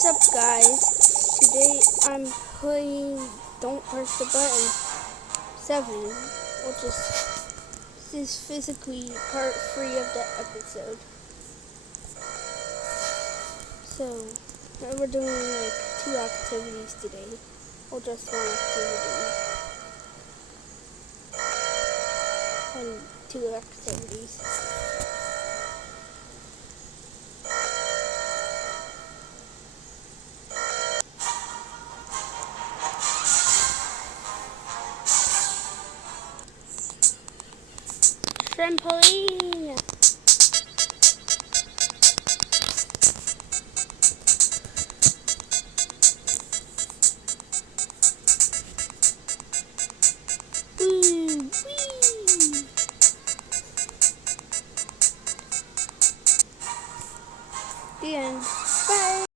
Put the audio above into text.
What's up, guys? Today I'm playing Don't Press the Button 7, which is physically part 3 of the episode. So, we're doing like 2 activities today, or just 1 activity. And 2 activities. Trampoline! Woo! Whee! The end. Bye!